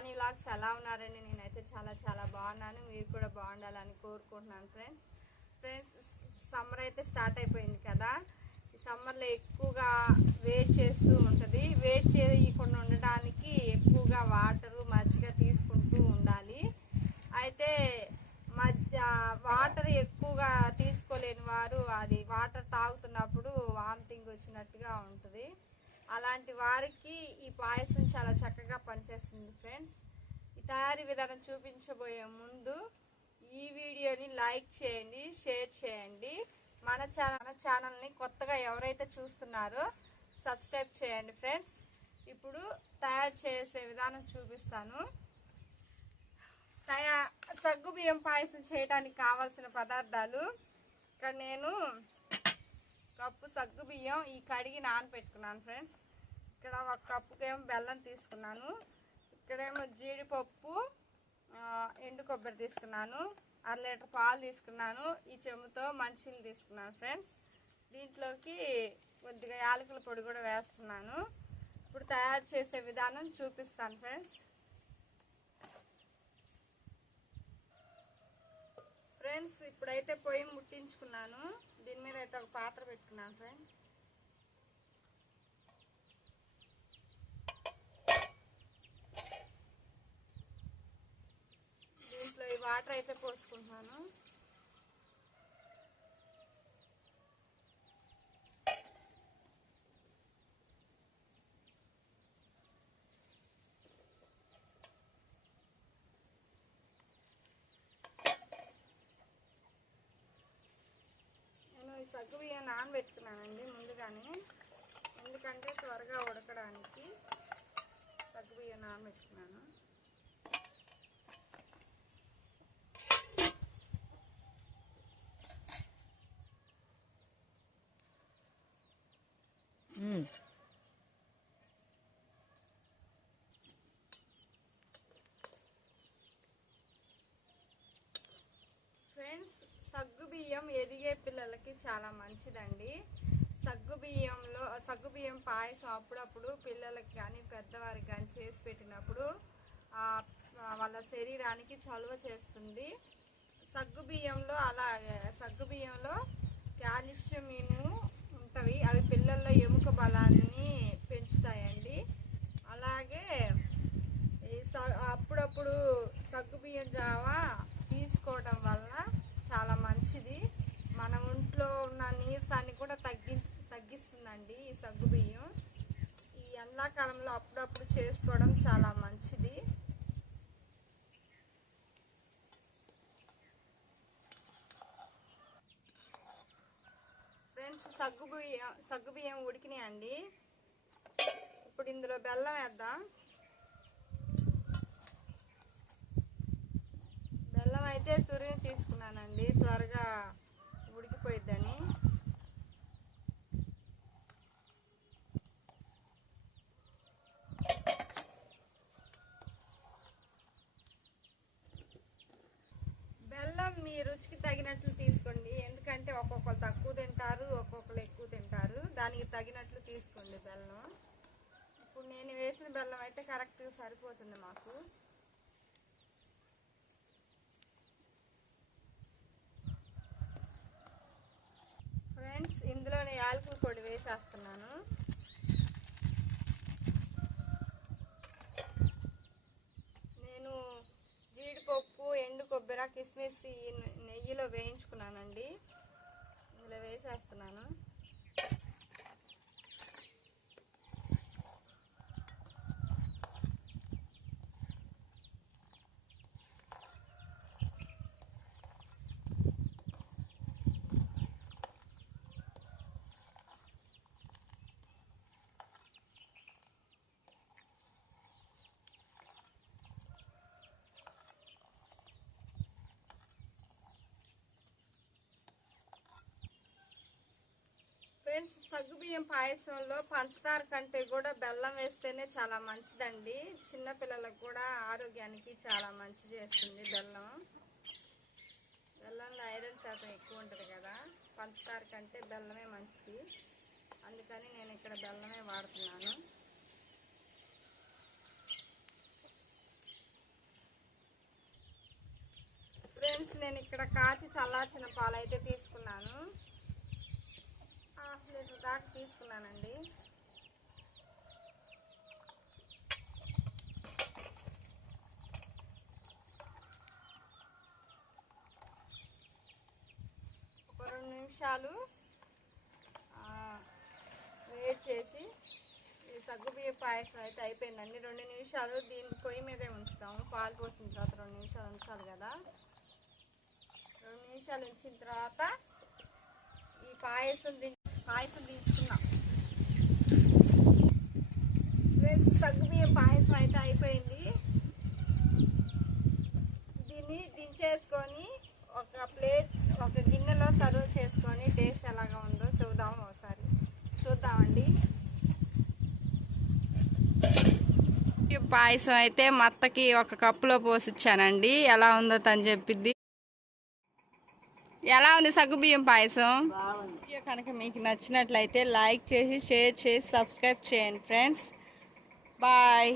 వాణి vlogs ఎలా ఉన్నారని నేనైతే చాలా బాగున్నాను. మీరు కూడా బాగుండాలని కోరుకుంటున్నాను ఫ్రెండ్స్. సమ్మర్ అయితే స్టార్ట్ అయిపోయింది కదా. ఈ సమ్మర్లో ఎక్కువగా వేడి చేస్తూ ఉంటుంది. వేడి చేయకుండా ఉండడానికి ఎక్కువగా వాటరు మజ్జిగ తీసుకుంటూ ఉండాలి. అయితే వాటర్ ఎక్కువగా తీసుకోలేని వారు అది వాటర్ తాగుతున్నప్పుడు వామిటింగ్ వచ్చినట్టుగా ఉంటుంది. అలాంటి వారికి ఈ పాయసం చాలా చక్కగా పనిచేస్తుంది ఫ్రెండ్స్. ఈ తయారీ విధానం చూపించబోయే ముందు ఈ వీడియోని లైక్ చేయండి, షేర్ చేయండి. మన ఛానల్ని కొత్తగా ఎవరైతే చూస్తున్నారో సబ్స్క్రైబ్ చేయండి ఫ్రెండ్స్. ఇప్పుడు తయారు చేసే విధానం చూపిస్తాను. సగ్గుబియ్యం పాయసం చేయడానికి కావాల్సిన పదార్థాలు ఇక్కడ నేను కప్పు సగ్గుబియ్యం ఈ కడిగి నానబెట్టుకున్నాను ఫ్రెండ్స్. ఇక్కడ ఒక కప్పుకేమో బెల్లం తీసుకున్నాను. ఇక్కడేమో జీడిపప్పు, ఎండు కొబ్బరి తీసుకున్నాను. 1/2 లీటర్ పాలు తీసుకున్నాను. ఈ చెంబుతో మంచినీళ్ళు తీసుకున్నాను ఫ్రెండ్స్. దీంట్లోకి కొద్దిగా యాలకుల పొడి కూడా వేస్తున్నాను. ఇప్పుడు తయారు చేసే విధానం చూపిస్తాను ఫ్రెండ్స్. ఇప్పుడైతే పొయ్యి ముట్టించుకున్నాను. దీని మీద అయితే ఒక పాత్ర పెట్టుకున్నాను ఫ్రెండ్స్. దీంట్లో ఈ వాటర్ అయితే పోసుకుంటున్నాను. సగ్గుబియ్యం నానబెట్టుకున్నానండి ముందుగానే, ఎందుకంటే త్వరగా ఉడకడానికి సగ్గుబియ్యం నానబెట్టుకున్నాను. ఫ్రెండ్స్, సగ్గుబియ్యం ఎదిగే పిల్లలకి చాలా మంచిదండి. సగ్గుబియ్యం పాయసం అప్పుడప్పుడు పిల్లలకి కానీ పెద్దవారికి కానీ చేసి పెట్టినప్పుడు వాళ్ళ శరీరానికి చలువ చేస్తుంది. సగ్గుబియ్యంలో కాల్షియం ఉంటవి. అవి పిల్లల్లో ఎముక బలాన్ని పెంచుతాయండి. అలాగే అప్పుడప్పుడు సగ్గుబియ్యం జావా తీసుకోవడం వల్ల చాలా మంచిది. మన ఒంట్లో ఉన్న నీరసాన్ని కూడా తగ్గిస్తుందండి ఈ సగ్గుబియ్యం. ఈ ఎండాకాలంలో అప్పుడప్పుడు చేసుకోవడం చాలా మంచిది. ఫ్రెండ్స్, సగ్గుబియ్యం ఉడికినాయండి. ఇప్పుడు ఇందులో బెల్లం వేద్దాం. బెల్లం అయితే తురిమి తీసుకున్నానండి, త్వరగా ఉడికిపోయిద్దని. బెల్లం మీ రుచికి తగినట్లు తీసుకోండి, ఎందుకంటే ఒక్కొక్కరు తక్కువ తింటారు, ఒక్కొక్కరు ఎక్కువ తింటారు. దానికి తగినట్లు తీసుకోండి బెల్లం. ఇప్పుడు నేను వేసిన బెల్లం అయితే కరెక్ట్గా సరిపోతుంది మాకు. ఫ్రెండ్స్, ఇందులోనే యాలకుల పొడి వేసేస్తున్నాను. నేను జీడిపప్పు, ఎండు కొబ్బరి, కిస్మిస్ నెయ్యిలో వేయించుకున్నానండి. ఇందులో వేసేస్తున్నాను. ఫ్రెండ్స్, సగ్గుబియ్యం పాయసంలో పంచదార కంటే కూడా బెల్లం వేస్తేనే చాలా మంచిదండి. చిన్నపిల్లలకు కూడా ఆరోగ్యానికి చాలా మంచి చేస్తుంది బెల్లంలో ఐరన్ శాతం ఎక్కువ ఉంటుంది కదా. పంచదార కంటే బెల్లమే మంచిది. అందుకని నేను ఇక్కడ బెల్లమే వాడుతున్నాను. నేను ఇక్కడ కాచి చల్లార్చిన పాలు అయితే తీసుకున్నాను. 1/2 లీటర్ దాకా తీసుకున్నానండి. ఒక 2 నిమిషాలు వేడి చేసి ఈ సగ్గుబియ్య పాయసం అయితే అయిపోయిందండి. 2 నిమిషాలు దీన్ని పొయ్యి మీదే ఉంచుతాము. పాలు పోసిన తర్వాత 2 నిమిషాలు ఉంచాలి కదా. 2 నిమిషాలు ఉంచిన తర్వాత ఈ పాయసం దించుకున్నాం. సగ్గుబియ్యం పాయసం అయితే అయిపోయింది. దీన్ని దించేసుకొని ఒక గిన్నెలో సర్వ్ చేసుకొని టేస్ట్ ఎలాగా ఉందో చూద్దామండి. పాయసం అయితే మా అత్తకి ఒక కప్పులో పోసిచ్చానండి. ఎలా ఉందో తను చెప్పిద్ది. ఎలా ఉంది సగ్గుబియ్యం పాయసం? వీడియో కనుక మీకు నచ్చినట్లయితే లైక్ చేసి, షేర్ చేసి, సబ్స్క్రైబ్ చేయండి ఫ్రెండ్స్. బాయ్.